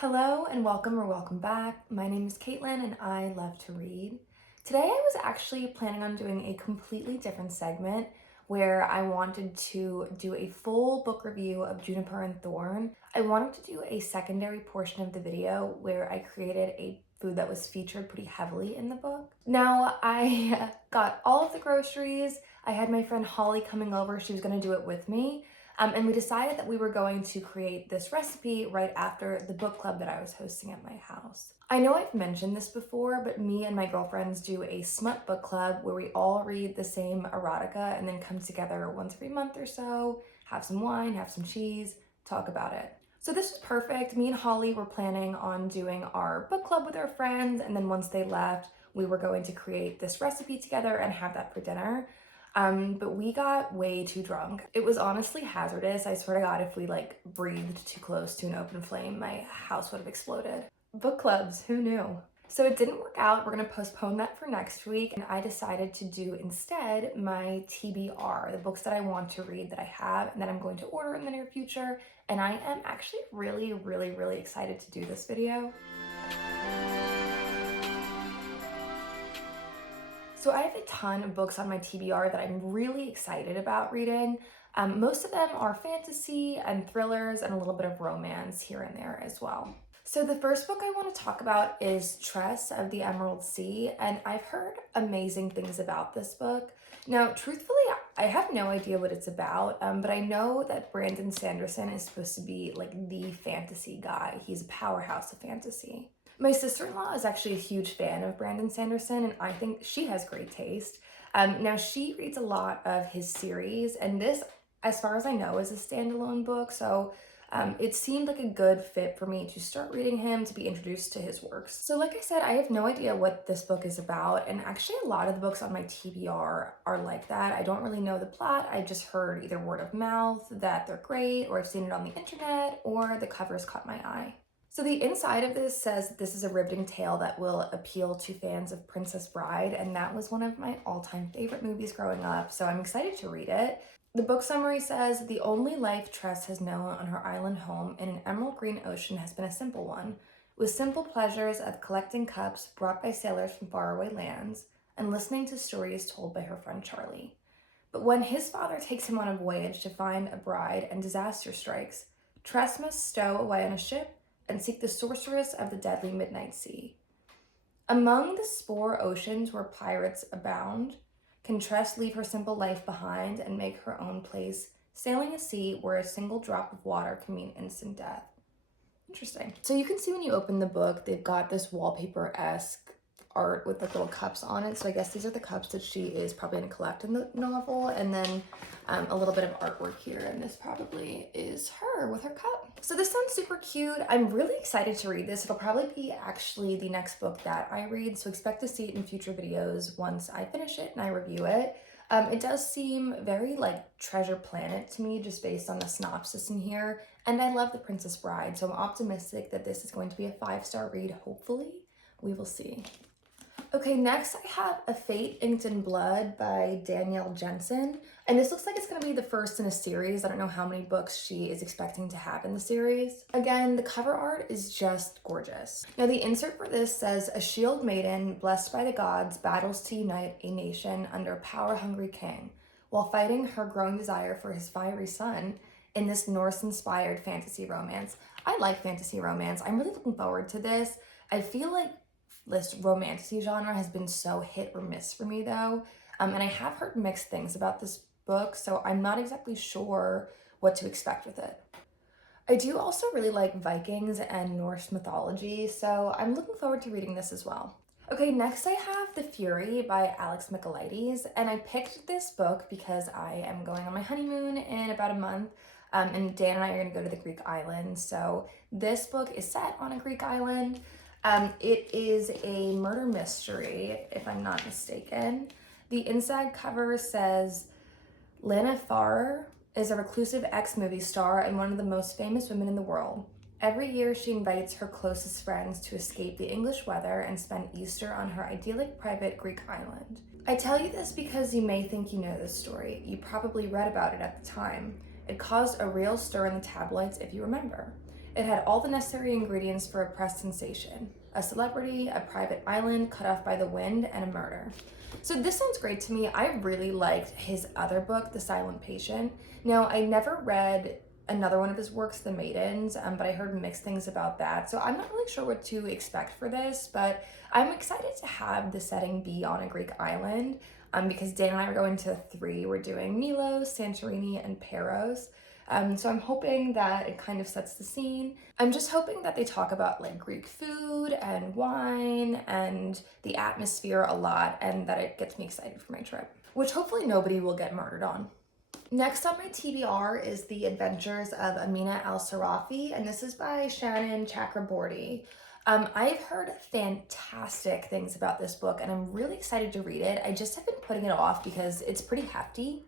Hello and welcome back. My name is Caitlin and I love to read. Today I was actually planning on doing a completely different segment where I wanted to do a full book review of Juniper and Thorn. I wanted to do a secondary portion of the video where I created a food that was featured pretty heavily in the book. Now I got all of the groceries. I had my friend Holly coming over. She was going to do it with me. And we decided that we were going to create this recipe right after the book club that I was hosting at my house. I know I've mentioned this before, but me and my girlfriends do a smut book club where we all read the same erotica and then come together once every month or so, have some wine, have some cheese, talk about it. So this was perfect. Me and Holly were planning on doing our book club with our friends, and then once they left, we were going to create this recipe together and have that for dinner. But we got way too drunk. It was honestly hazardous. I swear to God, if we breathed too close to an open flame, my house would have exploded. Book clubs, who knew? So it didn't work out. We're gonna postpone that for next week. And I decided to do instead my TBR, the books that I want to read that I have and that I'm going to order in the near future. And I am actually really excited to do this video. So I have a ton of books on my TBR that I'm really excited about reading. Most of them are fantasy and thrillers and a little bit of romance here and there as well. So the first book I want to talk about is Tress of the Emerald Sea, and I've heard amazing things about this book. Now, truthfully, I have no idea what it's about, but I know that Brandon Sanderson is supposed to be the fantasy guy. He's a powerhouse of fantasy. My sister-in-law is actually a huge fan of Brandon Sanderson, and I think she has great taste. Now, she reads a lot of his series, and this, as far as I know, is a standalone book, so it seemed like a good fit for me to start reading him, to be introduced to his works. So like I said, I have no idea what this book is about, and actually a lot of the books on my TBR are like that. I don't really know the plot. I just heard either word of mouth that they're great, or I've seen it on the internet, or the covers caught my eye. So the inside of this says that this is a riveting tale that will appeal to fans of Princess Bride, and that was one of my all-time favorite movies growing up, so I'm excited to read it. The book summary says, the only life Tress has known on her island home in an emerald green ocean has been a simple one, with simple pleasures of collecting cups brought by sailors from faraway lands, and listening to stories told by her friend Charlie. But when his father takes him on a voyage to find a bride and disaster strikes, Tress must stow away on a ship and seek the sorceress of the deadly midnight sea. Among the spore oceans where pirates abound, can Tress leave her simple life behind and make her own place, sailing a sea where a single drop of water can mean instant death. Interesting. So you can see when you open the book, they've got this wallpaper-esque art with little cups on it. So I guess these are the cups that she is probably going to collect in the novel, and then a little bit of artwork here, and this probably is her with her cup. So this sounds super cute. I'm really excited to read this. It'll probably be actually the next book that I read, so expect to see it in future videos once I finish it and I review it. It does seem very Treasure Planet to me, just based on the synopsis in here, and I love The Princess Bride, so I'm optimistic that this is going to be a 5-star read, hopefully. We will see. Okay, next I have A Fate Inked in Blood by Danielle Jensen, and this looks like it's going to be the first in a series. I don't know how many books she is expecting to have in the series. Again, the cover art is just gorgeous. Now the insert for this says, a shield maiden blessed by the gods battles to unite a nation under a power-hungry king, while fighting her growing desire for his fiery son in this Norse-inspired fantasy romance. I like fantasy romance. I'm really looking forward to this. I feel like this romantasy genre has been so hit or miss for me though, and I have heard mixed things about this book, so I'm not exactly sure what to expect with it. I do also really like Vikings and Norse mythology, so I'm looking forward to reading this as well. Okay, next I have The Fury by Alex Michaelides, and I picked this book because I am going on my honeymoon in about a month, and Dan and I are going to go to the Greek island, so this book is set on a Greek island. It is a murder mystery, if I'm not mistaken. The inside cover says, Lana Farrar is a reclusive ex-movie star and one of the most famous women in the world. Every year she invites her closest friends to escape the English weather and spend Easter on her idyllic private Greek island. I tell you this because you may think you know this story. You probably read about it at the time. It caused a real stir in the tabloids if you remember. It had all the necessary ingredients for a press sensation: a celebrity, a private island cut off by the wind, and a murder. So this sounds great to me. I really liked his other book, The Silent Patient. Now, I never read another one of his works, The Maidens, but I heard mixed things about that. So I'm not really sure what to expect for this, but I'm excited to have the setting be on a Greek island, because Dan and I are going to 3. We're doing Milos, Santorini, and Paros. So I'm hoping that it kind of sets the scene. I'm just hoping that they talk about like Greek food and wine and the atmosphere a lot, and that it gets me excited for my trip, which hopefully nobody will get murdered on. Next on my TBR is The Adventures of Amina Al-Sirafi, and this is by Shannon Chakraborty. I've heard fantastic things about this book, and I'm really excited to read it. I just have been putting it off because it's pretty hefty.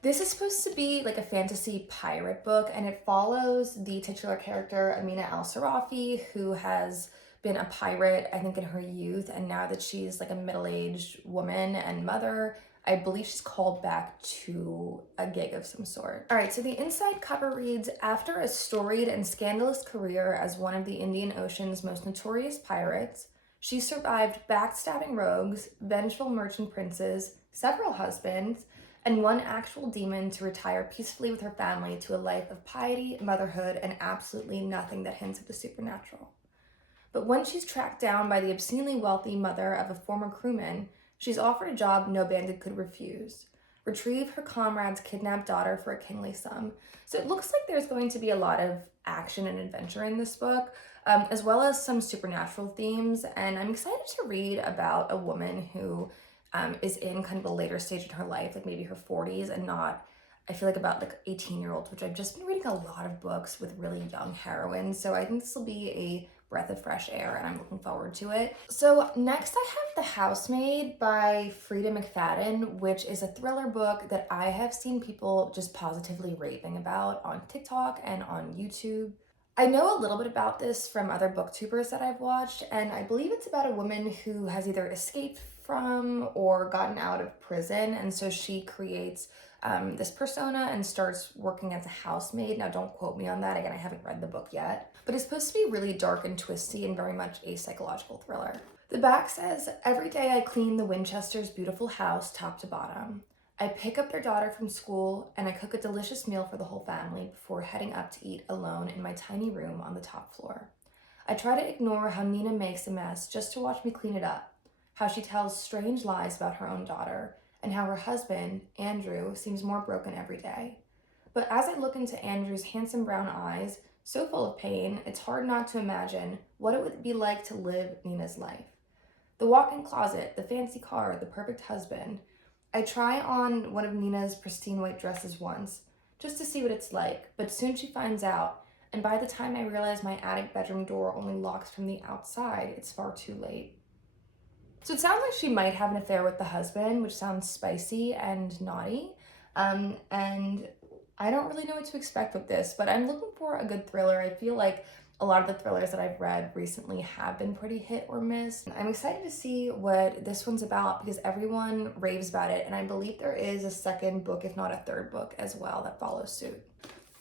This is supposed to be like a fantasy pirate book, and it follows the titular character, Amina Al-Sirafi, who has been a pirate, I think, in her youth, and now that she's like a middle-aged woman and mother, I believe she's called back to a gig of some sort. All right, so the inside cover reads, after a storied and scandalous career as one of the Indian Ocean's most notorious pirates, she survived backstabbing rogues, vengeful merchant princes, several husbands, and one actual demon to retire peacefully with her family to a life of piety, motherhood, and absolutely nothing that hints at the supernatural. But when she's tracked down by the obscenely wealthy mother of a former crewman, she's offered a job no bandit could refuse: retrieve her comrade's kidnapped daughter for a kingly sum. So it looks like there's going to be a lot of action and adventure in this book, as well as some supernatural themes. And I'm excited to read about a woman who is in kind of a later stage in her life, like maybe her 40s, and not, I feel like, about like 18-year-olds, which I've just been reading a lot of books with really young heroines. So I think this will be a breath of fresh air, and I'm looking forward to it. So next I have The Housemaid by Freida McFadden, which is a thriller book that I have seen people just positively raving about on TikTok and on YouTube. I know a little bit about this from other booktubers that I've watched, and I believe it's about a woman who has either escaped from or gotten out of prison, and so she creates this persona and starts working as a housemaid. Now, don't quote me on that. Again, I haven't read the book yet, but it's supposed to be really dark and twisty and very much a psychological thriller. The back says, every day I clean the Winchesters' beautiful house top to bottom. I pick up their daughter from school and I cook a delicious meal for the whole family before heading up to eat alone in my tiny room on the top floor. I try to ignore how Nina makes a mess just to watch me clean it up, how she tells strange lies about her own daughter, and how her husband, Andrew, seems more broken every day. But as I look into Andrew's handsome brown eyes, so full of pain, it's hard not to imagine what it would be like to live Nina's life. The walk-in closet, the fancy car, the perfect husband. I try on one of Nina's pristine white dresses once, just to see what it's like, but soon she finds out, and by the time I realize my attic bedroom door only locks from the outside, it's far too late. So it sounds like she might have an affair with the husband, which sounds spicy and naughty. And I don't really know what to expect with this, but I'm looking for a good thriller. I feel like a lot of the thrillers that I've read recently have been pretty hit or miss. I'm excited to see what this one's about because everyone raves about it, and I believe there is a second book, if not a third book as well, that follows suit.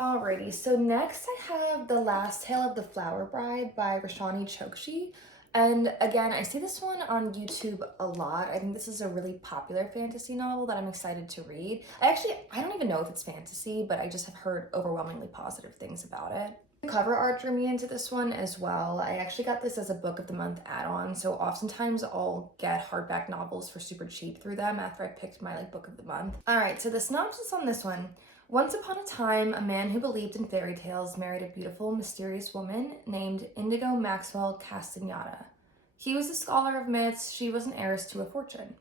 Alrighty, so next I have The Last Tale of the Flower Bride by Roshani Chokshi. And again, I see this one on YouTube a lot. I think this is a really popular fantasy novel that I'm excited to read. I don't even know if it's fantasy, but I just have heard overwhelmingly positive things about it. The cover art drew me into this one as well. I actually got this as a book of the month add-on, so oftentimes I'll get hardback novels for super cheap through them after I picked my book of the month. All right, so the synopsis on this one. Once upon a time, a man who believed in fairy tales married a beautiful, mysterious woman named Indigo Maxwell Castaneda. He was a scholar of myths, she was an heiress to a fortune.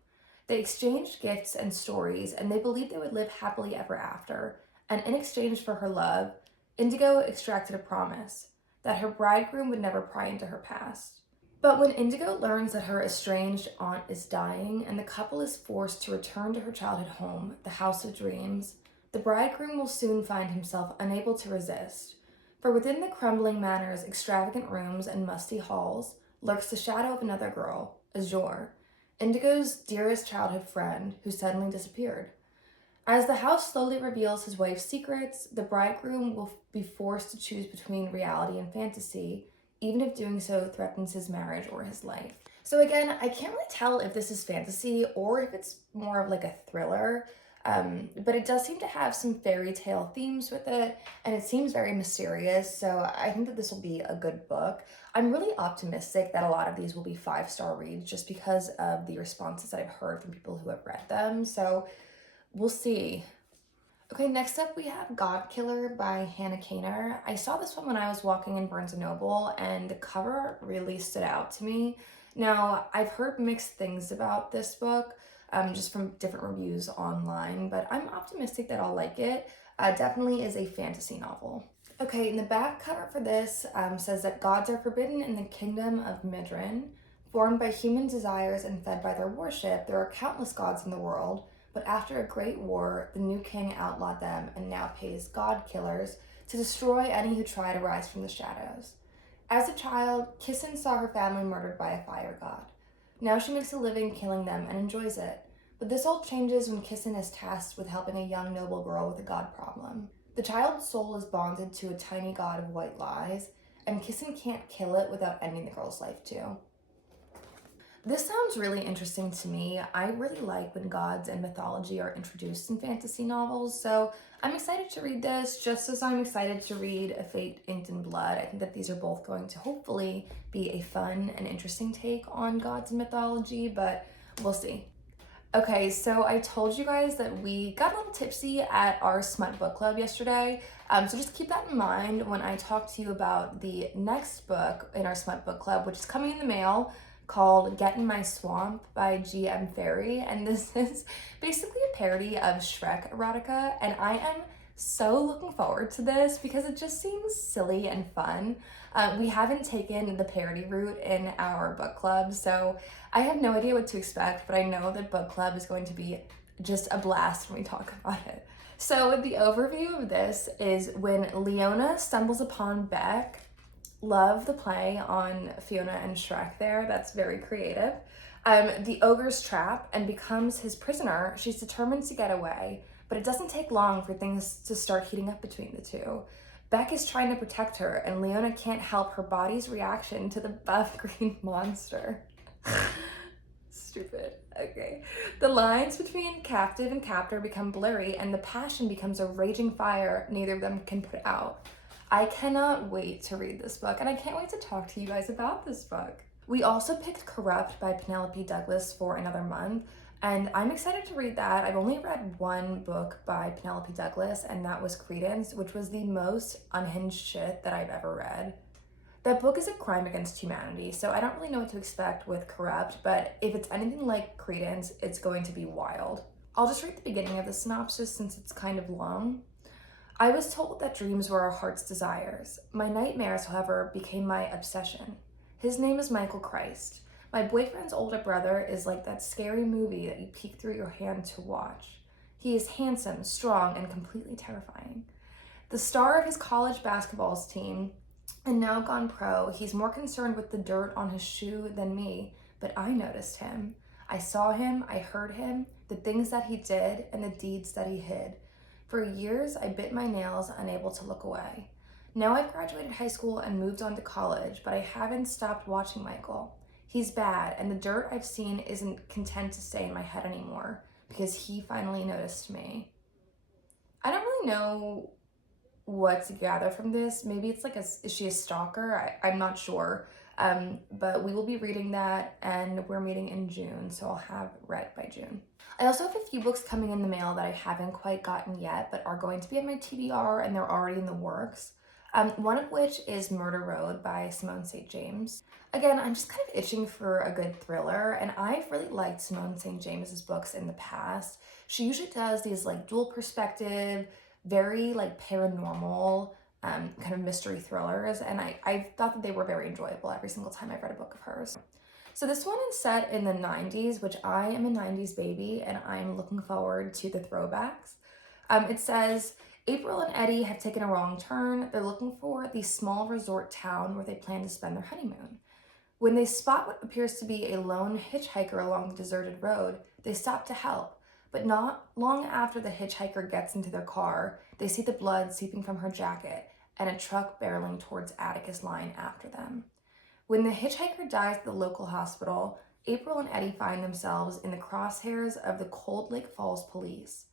They exchanged gifts and stories, and they believed they would live happily ever after, and in exchange for her love, Indigo extracted a promise that her bridegroom would never pry into her past. But when Indigo learns that her estranged aunt is dying and the couple is forced to return to her childhood home, the House of Dreams, the bridegroom will soon find himself unable to resist. For within the crumbling manor's extravagant rooms and musty halls lurks the shadow of another girl, Azure, Indigo's dearest childhood friend, who suddenly disappeared. As the house slowly reveals his wife's secrets, the bridegroom will be forced to choose between reality and fantasy, even if doing so threatens his marriage or his life. So again, I can't really tell if this is fantasy or if it's more of like a thriller, but it does seem to have some fairy tale themes with it, and it seems very mysterious, so I think that this will be a good book. I'm really optimistic that a lot of these will be 5-star reads just because of the responses that I've heard from people who have read them, so we'll see. Okay, next up we have Godkiller by Hannah Kerner. I saw this one when I was walking in Barnes & Noble, and the cover art really stood out to me. Now, I've heard mixed things about this book, just from different reviews online, but I'm optimistic that I'll like it. Definitely is a fantasy novel. Okay, and the back cover for this says that gods are forbidden in the kingdom of Midrin. Formed by human desires and fed by their worship, there are countless gods in the world, but after a great war, the new king outlawed them and now pays god killers to destroy any who try to rise from the shadows. As a child, Kissin saw her family murdered by a fire god. Now she makes a living killing them and enjoys it. But this all changes when Kissin is tasked with helping a young noble girl with a god problem. The child's soul is bonded to a tiny god of white lies, and Kissin can't kill it without ending the girl's life too. This sounds really interesting to me. I really like when gods and mythology are introduced in fantasy novels, so I'm excited to read this, just as I'm excited to read A Fate Inked in Blood. I think that these are both going to hopefully be a fun and interesting take on gods and mythology, but we'll see. Okay, so I told you guys that we got a little tipsy at our Smut Book Club yesterday, so just keep that in mind when I talk to you about the next book in our Smut Book Club, which is coming in the mail, called Get in My Swamp by G.M. Ferry, and this is basically a parody of Shrek erotica, and I am so looking forward to this because it just seems silly and fun. We haven't taken the parody route in our book club, so I have no idea what to expect, but I know that book club is going to be just a blast when we talk about it. So the overview of this is when Leona stumbles upon Beck. Love the play on Fiona and Shrek there. That's very creative. The ogre's trap and becomes his prisoner. She's determined to get away, but it doesn't take long for things to start heating up between the two. Beck is trying to protect her, and Leona can't help her body's reaction to the buff green monster. Stupid. Okay. The lines between captive and captor become blurry, and the passion becomes a raging fire neither of them can put out. I cannot wait to read this book, and I can't wait to talk to you guys about this book. We also picked Corrupt by Penelope Douglas for another month, and I'm excited to read that. I've only read one book by Penelope Douglas, and that was Credence, which was the most unhinged shit that I've ever read. That book is a crime against humanity, so I don't really know what to expect with Corrupt, but if it's anything like Credence, it's going to be wild. I'll just read the beginning of the synopsis since it's kind of long. I was told that dreams were our heart's desires. My nightmares, however, became my obsession. His name is Michael Christ. My boyfriend's older brother is like that scary movie that you peek through your hand to watch. He is handsome, strong, and completely terrifying. The star of his college basketball team, and now gone pro, he's more concerned with the dirt on his shoe than me, but I noticed him. I saw him, I heard him, the things that he did, and the deeds that he hid. For years, I bit my nails, unable to look away. Now I've graduated high school and moved on to college, but I haven't stopped watching Michael. He's bad, and the dirt I've seen isn't content to stay in my head anymore, because he finally noticed me. I don't really know what to gather from this. Maybe it's like, is she a stalker? I'm not sure. But we will be reading that, and we're meeting in June, so I'll have read by June. I also have a few books coming in the mail that I haven't quite gotten yet, but are going to be at my TBR, and they're already in the works. One of which is Murder Road by Simone St. James. Again, I'm just kind of itching for a good thriller, and I've really liked Simone St. James's books in the past. She usually does these like dual perspective, very like paranormal kind of mystery thrillers, and I thought that they were very enjoyable every single time I've read a book of hers. So this one is set in the 90s, which I am a 90s baby, and I'm looking forward to the throwbacks. It says, April and Eddie have taken a wrong turn. They're looking for the small resort town where they plan to spend their honeymoon. When they spot what appears to be a lone hitchhiker along the deserted road, they stop to help. But not long after the hitchhiker gets into their car, they see the blood seeping from her jacket and a truck barreling towards Atticus Line after them. When the hitchhiker dies at the local hospital, April and Eddie find themselves in the crosshairs of the Cold Lake Falls police.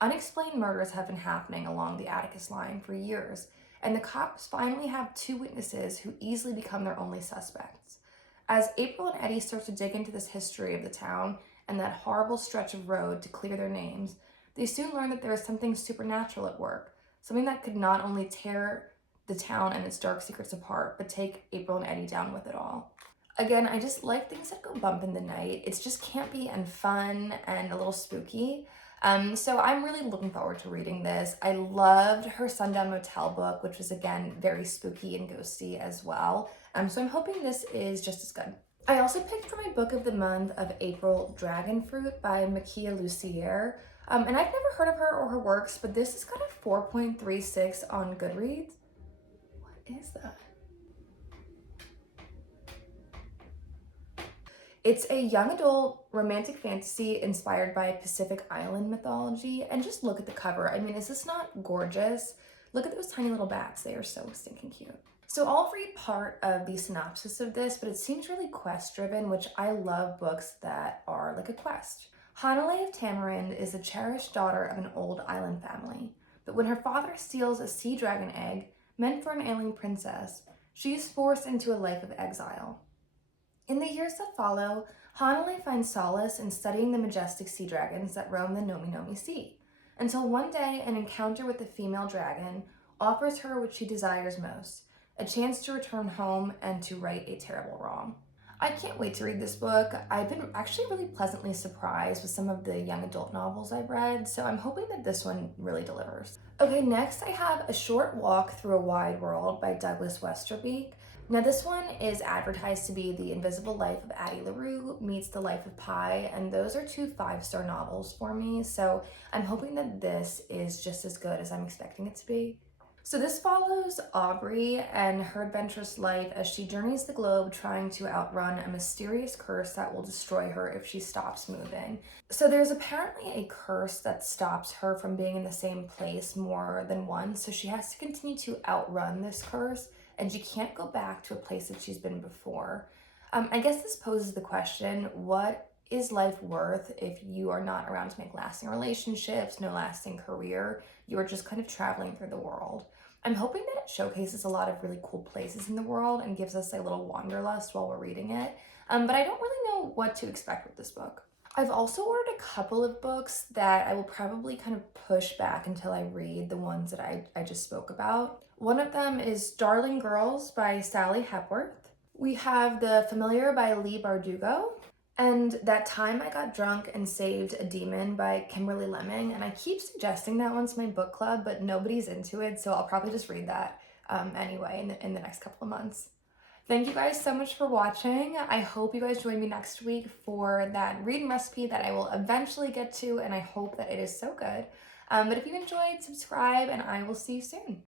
Unexplained murders have been happening along the Atticus Line for years, and the cops finally have two witnesses who easily become their only suspects. As April and Eddie start to dig into this history of the town and that horrible stretch of road to clear their names, they soon learn that there is something supernatural at work, something that could not only tear the town and its dark secrets apart, but take April and Eddie down with it all. Again, I just like things that go bump in the night. It's just campy and fun and a little spooky. So I'm really looking forward to reading this. I loved her Sundown Motel book, which was, again, very spooky and ghosty as well. So I'm hoping this is just as good. I also picked for my book of the month of April Dragonfruit by Makiia Lucier. And I've never heard of her or her works, but this has got a 4.36 on Goodreads. What is that? It's a young adult romantic fantasy inspired by Pacific Island mythology. And just look at the cover. I mean, is this not gorgeous? Look at those tiny little bats. They are so stinking cute. So I'll read part of the synopsis of this, but it seems really quest-driven, which I love books that are like a quest. Hanalei of Tamarind is the cherished daughter of an old island family. But when her father steals a sea dragon egg meant for an ailing princess, she is forced into a life of exile. In the years that follow, Hanalei finds solace in studying the majestic sea dragons that roam the Nomi Nomi Sea, until one day an encounter with the female dragon offers her what she desires most, a chance to return home and to right a terrible wrong. I can't wait to read this book. I've been actually really pleasantly surprised with some of the young adult novels I've read, so I'm hoping that this one really delivers. Okay, next I have A Short Walk Through a Wide World by Douglas Westerbeke. Now this one is advertised to be The Invisible Life of Addie LaRue meets The Life of Pi, and those are two 5-star novels for me, so I'm hoping that this is just as good as I'm expecting it to be. So this follows Aubrey and her adventurous life as she journeys the globe trying to outrun a mysterious curse that will destroy her if she stops moving. So there's apparently a curse that stops her from being in the same place more than once, so she has to continue to outrun this curse, and she can't go back to a place that she's been before. I guess this poses the question, what is life worth if you are not around to make lasting relationships, no lasting career? You are just kind of traveling through the world. I'm hoping that it showcases a lot of really cool places in the world and gives us a little wanderlust while we're reading it. But I don't really know what to expect with this book. I've also ordered a couple of books that I will probably kind of push back until I read the ones that I just spoke about. One of them is Darling Girls by Sally Hepworth. We have The Familiar by Leigh Bardugo. And That Time I Got Drunk and Saved a Demon by Kimberly Lemming. And I keep suggesting that one to my book club, but nobody's into it, so I'll probably just read that anyway in the next couple of months. Thank you guys so much for watching. I hope you guys join me next week for that reading recipe that I will eventually get to, and I hope that it is so good. But if you enjoyed, subscribe, and I will see you soon.